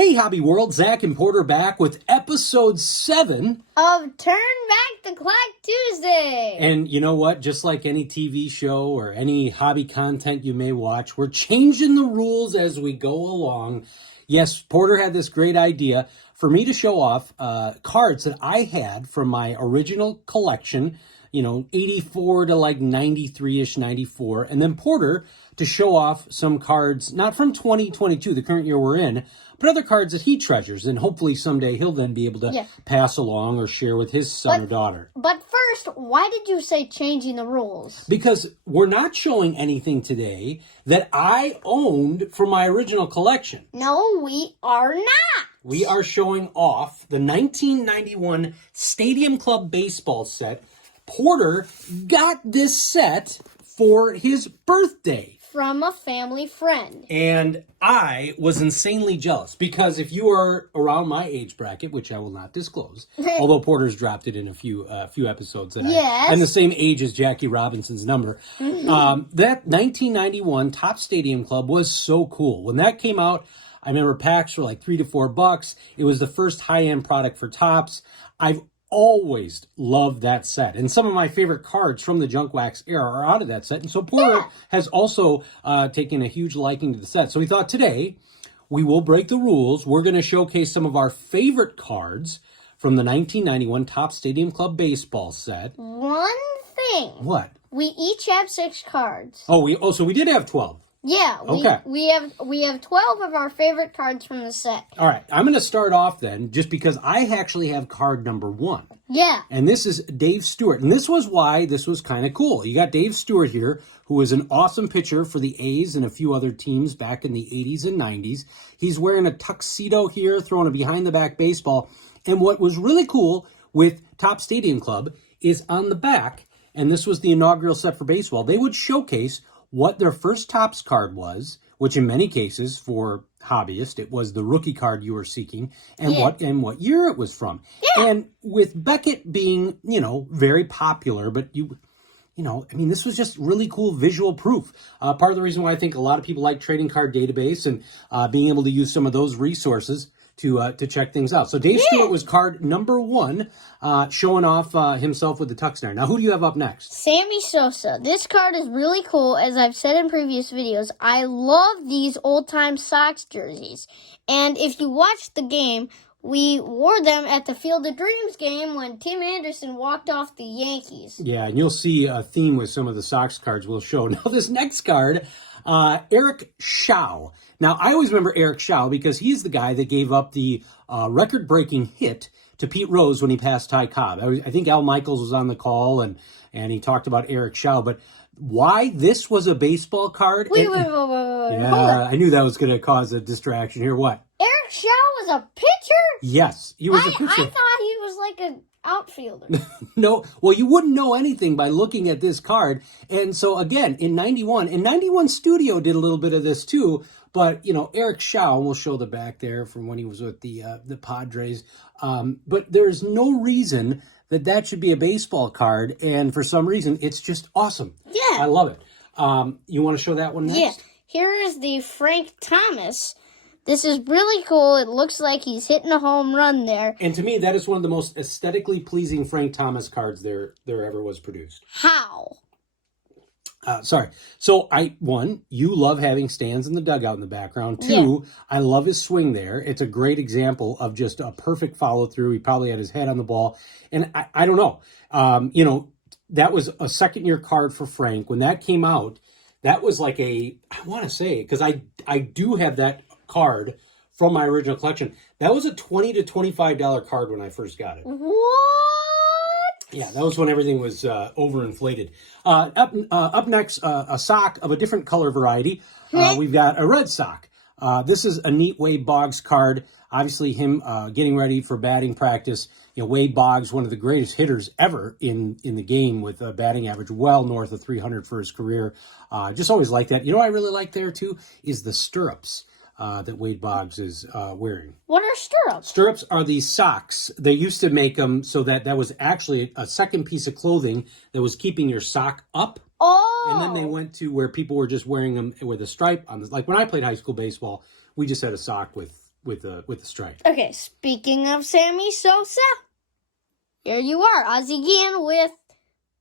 Hey, Hobby World, Zach and Porter back with episode 7 of Turn Back the Clock Tuesday. And you know what? Just like any TV show or any hobby content you may watch, we're changing the rules as we go along. Yes, Porter had this great idea for me to show off cards that I had from my original collection, 84 to like 93-ish, 94. And then Porter to show off some cards, not from 2022, the current year we're in, but other cards that he treasures. And hopefully someday he'll then be able to pass along or share with his son or daughter. But first, why did you say changing the rules? Because we're not showing anything today that I owned from my original collection. No, we are not. We are showing off the 1991 Stadium Club baseball set. Porter got this set for his birthday. From a family friend. And I was insanely jealous because if you are around my age bracket, which I will not disclose, although Porter's dropped it in a few episodes that I'm the same age as Jackie Robinson's number, that 1991 Topps Stadium Club was so cool. When that came out, I remember packs were like $3 to $4. It was the first high-end product for Topps. I've always loved that set. And some of my favorite cards from the Junk Wax era are out of that set. And so Porter has also taken a huge liking to the set. So we thought today we will break the rules. We're going to showcase some of our favorite cards from the 1991 Topps Stadium Club baseball set. One thing. What? We each have 6 cards. So we did have 12. Yeah, we have 12 of our favorite cards from the set. All right, I'm going to start off then, just because I actually have card number 1. Yeah. And this is Dave Stewart. And this was why this was kind of cool. You got Dave Stewart here, who was an awesome pitcher for the A's and a few other teams back in the 80s and 90s. He's wearing a tuxedo here, throwing a behind-the-back baseball. And what was really cool with Topps Stadium Club is on the back, and this was the inaugural set for baseball, they would showcase what their first Topps card was, which in many cases for hobbyists, it was the rookie card you were seeking, and what year it was from. Yeah. And with Beckett being, very popular, but this was just really cool visual proof. Part of the reason why I think a lot of people like Trading Card Database and being able to use some of those resources to check things out. So Dave Stewart was card number 1, showing off himself with the tux there. Now, who do you have up next? Sammy Sosa. This card is really cool. As I've said in previous videos, I love these old-time Sox jerseys. And if you watched the game, we wore them at the Field of Dreams game when Tim Anderson walked off the Yankees. Yeah, and you'll see a theme with some of the Sox cards we'll show. Now, this next card, Eric Shaw. Now, I always remember Eric Shaw because he's the guy that gave up the record-breaking hit to Pete Rose when he passed Ty Cobb. I think Al Michaels was on the call, and he talked about Eric Shaw. But why this was a baseball card? Wait. Yeah, I knew that was going to cause a distraction here. What? Eric Shaw was a pitcher? Yes, he was a pitcher. I thought he was like an outfielder. No, well, you wouldn't know anything by looking at this card. And so, again, in 91 Studio did a little bit of this too. But, Eric Shaw, and we'll show the back there from when he was with the Padres. But there's no reason that should be a baseball card. And for some reason, it's just awesome. Yeah. I love it. You want to show that one next? Yeah. Here is the Frank Thomas. This is really cool. It looks like he's hitting a home run there. And to me, that is one of the most aesthetically pleasing Frank Thomas cards there ever was produced. How? So, you love having stands in the dugout in the background. 2, I love his swing there. It's a great example of just a perfect follow-through. He probably had his head on the ball. And I don't know. That was a second-year card for Frank. When that came out, that was like I want to say, because I do have that card from my original collection. That was a $20 to $25 card when I first got it. What? Yeah, that was when everything was overinflated. Up next, a sock of a different color variety. We've got a red sock. This is a neat Wade Boggs card. Obviously, him getting ready for batting practice. Wade Boggs, one of the greatest hitters ever in the game, with a batting average well north of 300 for his career. Just always like that. What I really like there, too, is the stirrups that Wade Boggs is wearing. What are stirrups? Stirrups are these socks. They used to make them so that was actually a second piece of clothing that was keeping your sock up. Oh. And then they went to where people were just wearing them with a stripe on this. Like when I played high school baseball, we just had a sock with the stripe. Okay, speaking of Sammy Sosa, here you are, Ozzie Guillen with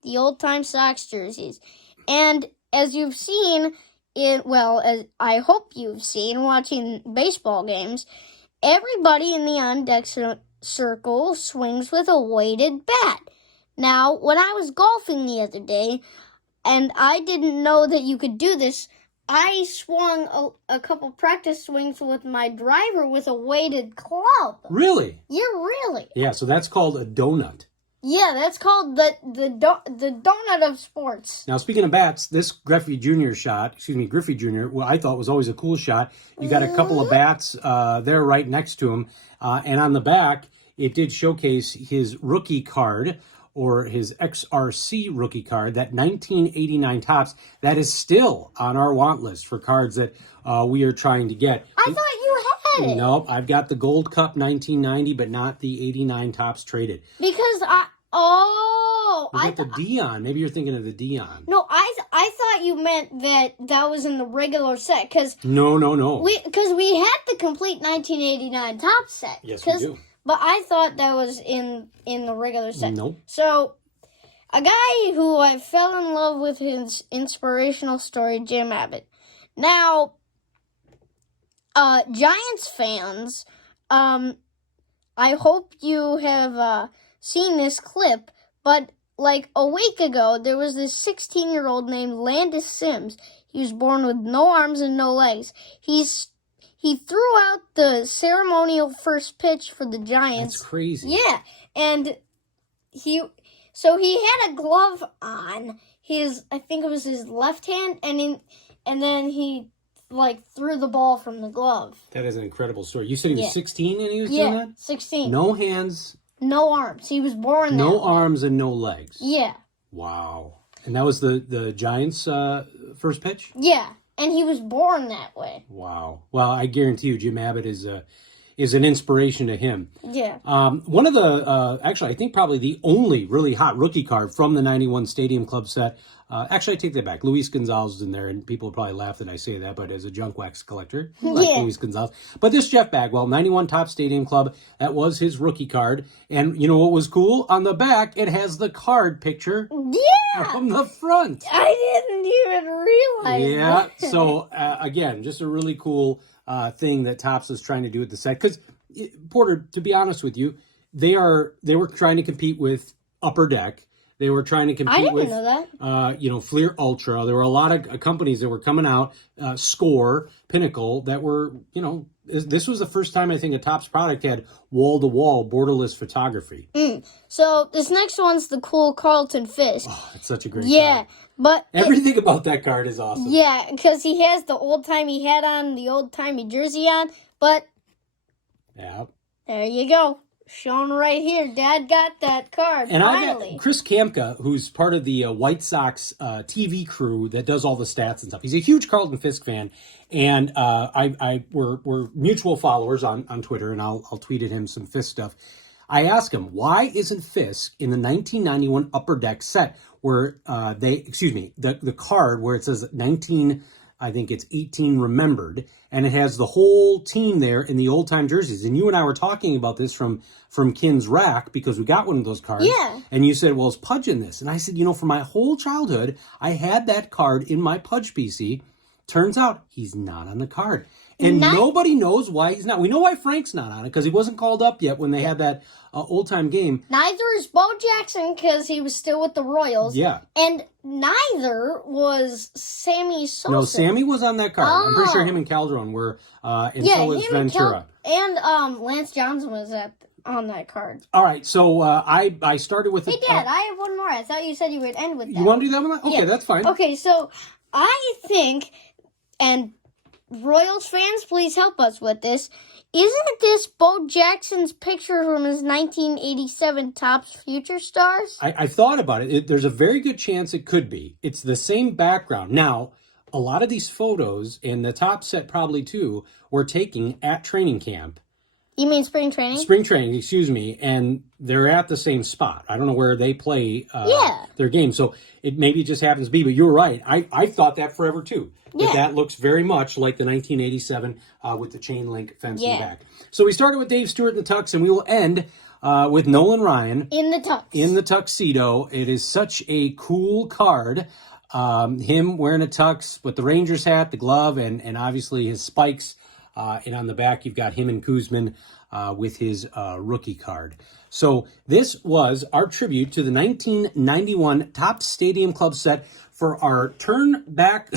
the old-time Sox jerseys. And as you've seen, as I hope you've seen watching baseball games, everybody in the on-deck circle swings with a weighted bat. Now, when I was golfing the other day, and I didn't know that you could do this, I swung a couple practice swings with my driver with a weighted club. Really? Yeah, really. Yeah, so that's called a donut. Yeah, that's called the donut of sports. Now, speaking of bats, this Griffey Jr. well, I thought was always a cool shot. You got a couple of bats there right next to him. And on the back, it did showcase his rookie card, or his XRC rookie card, that 1989 Topps, that is still on our want list for cards that we are trying to get. I thought you had it. Nope, I've got the Gold Cup 1990, but not the 89 Topps traded. Because You got the Dion. Maybe you're thinking of the Dion. No, I thought you meant that was in the regular set. No. Because we had the complete 1989 Topps set. Yes, we do. But I thought that was in the regular set. Nope. So, a guy who I fell in love with his inspirational story, Jim Abbott. Now, Giants fans, I hope you have seen this clip, but like a week ago, there was this 16-year-old named Landis Sims. He was born with no arms and no legs. He threw out the ceremonial first pitch for the Giants. That's crazy. Yeah, and he had a glove on I think it was his left hand, and then he threw the ball from the glove. That is an incredible story. You said he was 16 and he was doing that? Yeah, 16. No hands. No arms. He was born that way. No arms and no legs. Yeah. Wow. And that was the Giants' first pitch? Yeah. And he was born that way. Wow. Well, I guarantee you, Jim Abbott is an inspiration to him. Yeah. One of the, actually, I think probably the only really hot rookie card from the 91 Stadium Club set. Actually, I take that back. Luis Gonzalez is in there, and people probably laugh that I say that, but as a junk wax collector, I like Luis Gonzalez. But this Jeff Bagwell, 91 Topps Stadium Club, that was his rookie card. And you know what was cool? On the back, it has the card picture from the front. I didn't even realize that. Yeah, so again, just a really cool thing that Topps was trying to do with the set. Because, Porter, to be honest with you, they were trying to compete with Upper Deck. They were trying to compete with, Fleer Ultra. There were a lot of companies that were coming out, Score, Pinnacle, that were, this was the first time I think a Topps product had wall-to-wall borderless photography. So this next one's the cool Carlton Fisk. Oh, it's such a great card. But everything about that card is awesome. Yeah, because he has the old-timey hat on, the old-timey jersey on, but there you go. Shown right here. Dad got that card. And finally. I got Chris Kamka, who's part of the White Sox TV crew that does all the stats and stuff. He's a huge Carlton Fisk fan, and we're mutual followers on Twitter, and I'll tweet at him some Fisk stuff. I asked him, why isn't Fisk in the 1991 Upper Deck set where the card where it says 19, I think it's 18 remembered, and it has the whole team there in the old-time jerseys. And you and I were talking about this from Kin's Rack because we got one of those cards. Yeah. And you said, well, is Pudge in this? And I said, for my whole childhood, I had that card in my Pudge PC. Turns out he's not on the card. And nobody knows why he's not. We know why Frank's not on it because he wasn't called up yet when they had that old-time game. Neither is Bo Jackson because he was still with the Royals. Yeah. And neither was Sammy Sosa. No, Sammy was on that card. I'm pretty sure him and Calderon were, and so was Ventura. And Lance Johnson was on that card. All right, so I started with... Hey, Dad, I have one more. I thought you said you would end with that. You want to do that one? Okay, that's fine. Okay, so I think, and Royals fans, please help us with this. Isn't this Bo Jackson's picture from his 1987 Topps Future Stars? I thought about it. There's a very good chance it could be. It's the same background. Now, a lot of these photos, and the Topps set probably too, were taken at training camp. You mean spring training? Spring training, excuse me, and they're at the same spot. I don't know where they play their game, so it maybe just happens to be, but you're right. I thought that forever, too. Yeah. That looks very much like the 1987 with the chain link fence in the back. So we started with Dave Stewart in the tux, and we will end with Nolan Ryan. In the tux. In the tuxedo. It is such a cool card. Him wearing a tux with the Rangers hat, the glove, and obviously his spikes. And on the back, you've got him and Kuzman with his rookie card. So this was our tribute to the 1991 Topps Stadium Club set for our Turn Back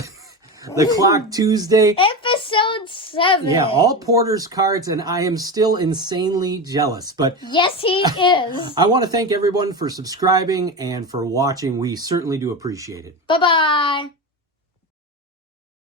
the Clock Tuesday. Episode 7. Yeah, all Porter's cards, and I am still insanely jealous. But yes, he is. I want to thank everyone for subscribing and for watching. We certainly do appreciate it. Bye-bye.